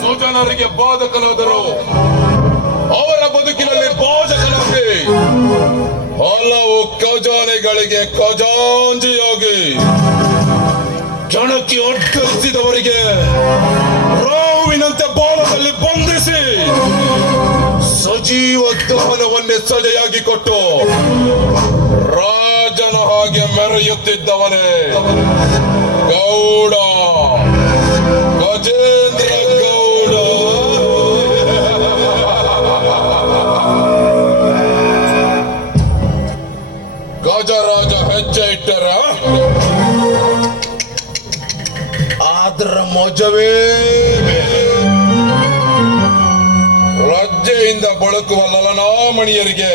ಸೋಜನರಿಗೆ ಬಾಧಕನಾದರು. ಅವರ ಬದುಕಿನಲ್ಲಿ ಬಾಧಕನಾಗಿ. ಹಲವು ಖಜಾನೆಗಳಿಗೆ ಖಜಾಂಜಿಯಾಗಿ. ಚಣಕಿ ಅಡ್ಡಿಸಿದವರಿಗೆ ರಾವಿನಂತೆ ಬಾಲದಲ್ಲಿ ಬಂಧಿಸಿ ಸಜೀವ ಗಮನವನ್ನೇ ಸಜೆಯಾಗಿ ಕೊಟ್ಟು ಹಾಗೆ ಮೆರೆಯುತ್ತಿದ್ದವನೇ ಗೌಡ. ಗಜೇಂದ್ರ ಗೌಡ. ಗಜರಾಜ ಹೆಜ್ಜೆ ಇಟ್ಟರ? ಆದ್ರ ಮೋಜವೇ ರಜ್ಜೆಯಿಂದ ಬಳಕುವ ಲಲನಾಮಣಿಯರಿಗೆ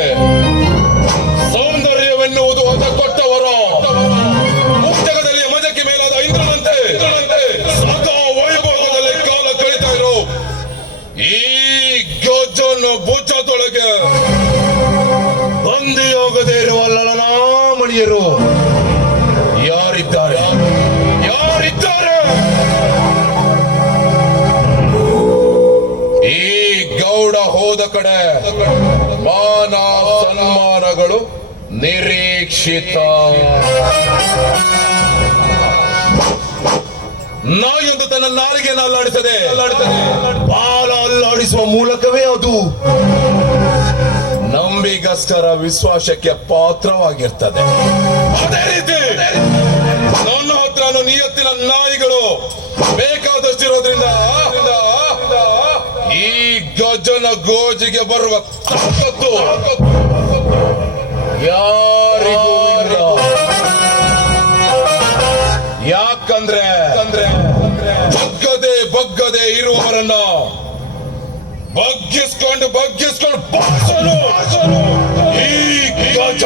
ಗಜನ ಬಂದಿ ಬಂದಿಯೋಗದೇ ಇರುವ ಲಲನಾಮಣಿಯರು ಯಾರಿದ್ದಾರೆ? ಯಾರಿದ್ದಾರೆ? ಈ ಗೌಡ ಹೋದ ಕಡೆ ಮಾನ ಸನ್ಮಾನಗಳು ನಿರೀಕ್ಷಿತ. ನಾಯೊಂದು ತನ್ನ ನಾಲಿಗೆ ಅಲ್ಲಾಡಿಸದೆ. ಬಾಲ ಅಲ್ಲಾಡಿಸುವ ಮೂಲಕವೇ ಅದು ನಂಬಿಗಸ್ತರ ವಿಶ್ವಾಸಕ್ಕೆ ಪಾತ್ರವಾಗಿರ್ತದೆ. ಅದೇ ರೀತಿ ನನ್ನ ಹತ್ರ ನಿಯತ್ತಿನ ನಾಯಿಗಳು ಬೇಕಾದಷ್ಟಿರೋದ್ರಿಂದ ಈ ಗಜನ ಗೋಜಿಗೆ ಬರುವ ತಾಕತ್ತು ಯಾಕಂದ್ರೆ ಬಗ್ಗದೆ ಬಗ್ಗದೆ ಇರುವವರನ್ನ ಬಗ್ಗಿಸ್ಕೊಂಡು ಬಗ್ಗಿಸ್ಕೊಂಡು ಬಾಸನು ಈ ಗಜ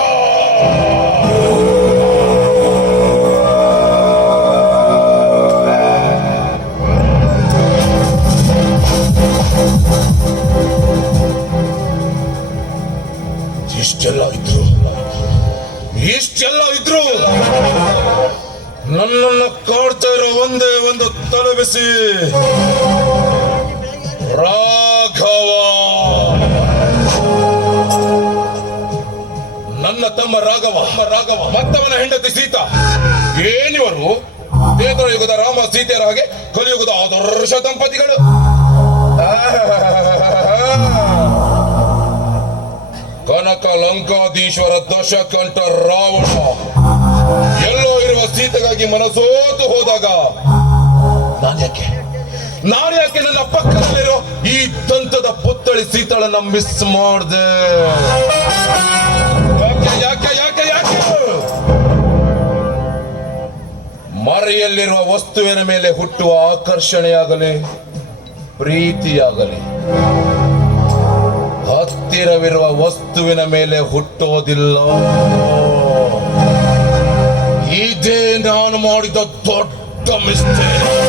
ಇಷ್ಟೆಲ್ಲ ಇದ್ರು. ಇಷ್ಟೆಲ್ಲ ಇದ್ರು. ನನ್ನನ್ನ ಕಾಡ್ತಾ ಇರೋ ಒಂದೇ ಒಂದು ತಲೆಬಿಸಿ ರಾಘವ ನನ್ನ ತಮ್ಮ ರಾಘವ ರಾಘವ, ಮತ್ತವನ ಹೆಂಡತಿ ಸೀತಾ. ಏನಿವರು ಯುಗದ ರಾಮ ಸೀತೆಯರ ಹಾಗೆ ಕಲಿಯುಗದ ಆದರ್ಶ ದಂಪತಿಗಳು. ಕನಕ ಲಂಕಾಧೀಶ್ವರ ದಶಕಂಠ ರಾವಣ. ಎಲ್ಲೋ ಇರುವ ಸೀತೆಗಾಗಿ ಮನಸೋತು ಹೋದಾಗ. ನಾನು ಯಾಕೆ? ನಾನು ಯಾಕೆ ನನ್ನ ಪಕ್ಕದಲ್ಲಿರೋ ಈ ದಂತದ ಪುತ್ತಳಿ ಸೀತಾಳನ್ನ ಮಿಸ್ ಮಾಡ್ದೆ. ಯಾಕೆ ಯಾಕೆ ಯಾಕೆ ಯಾಕೆ? ಮರೆಯಲ್ಲಿರುವ ವಸ್ತುವಿನ ಮೇಲೆ ಹುಟ್ಟುವ ಆಕರ್ಷಣೆಯಾಗಲಿ, ಪ್ರೀತಿಯಾಗಲಿ. ಹತ್ತಿರವಿರುವ ವಸ್ತುವಿನ ಮೇಲೆ ಹುಟ್ಟೋದಿಲ್ಲ ಇದೇ ನಾನು ಮಾಡಿದ ದೊಡ್ಡ ಮಿಸ್ಟೇಕ್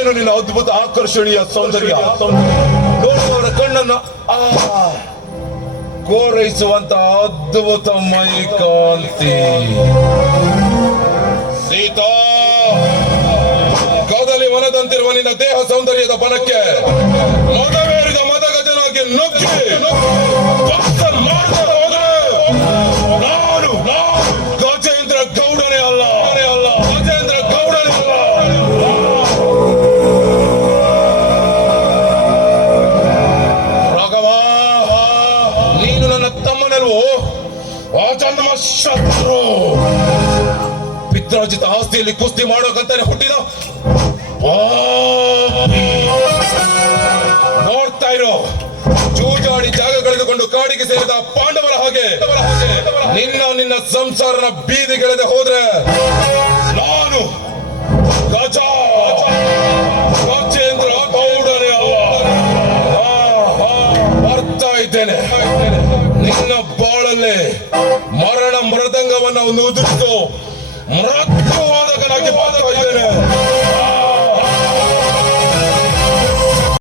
ಏನು ನಿನ್ನ ಅದ್ಭುತ ಆಕರ್ಷಣೀಯ ಸೌಂದರ್ಯ? ನೋಡುವವರ ಕಣ್ಣನ್ನು, ಆ, ಕೋರೈಸುವಂತ ಅದ್ಭುತ ಮೈಕಾಂತಿ. ಸೀತಾ, ಕದಲಿ ವನದಂತಿರುವ ನಿನ್ನ ದೇಹ ಸೌಂದರ್ಯದ ಬಲಕ್ಕೆ ಮದವೇರಿದ ಮದಗಜನಾಗಿ ನುಗ್ಗಿ ಹೋದ್ರೆ ನಾನು ನಾನು. ಶತ್ರು ಪಿತ್ರಾರ್ಜಿತ ಆಸ್ತಿಯಲ್ಲಿ ಕುಸ್ತಿ ಮಾಡೋಕಂತಾನೆ ಹುಟ್ಟಿದ. ನೋಡ್ತಾ ಇರೋ ಜೂಜಾಡಿ ಜಾಗ ಕಳೆದುಕೊಂಡು ಕಾಡಿಗೆ ಸೇರಿದ ಪಾಂಡವರ ಹಾಗೆ, ನಿನ್ನ ನಿನ್ನ ಸಂಸಾರನ ಬೀದಿಗೆಳೆದೆ ಹೋದ್ರೆ ನಾನು ಗಜ ಗಜೇಂದ್ರ ಗೌಡನೇ ಅಲ್ಲ. ಬರ್ತಾ ಇದ್ದೇನೆ. ನಿನ್ನ ಬಾಳಲ್ಲಿ ಮೃದಂಗವನ್ನ ಒಂದು ಉದುರಿತು ಮೃತ್ಯುವಾದಕನಾಗಿ ಬರ್ತಾ ಇದ್ದೇನೆ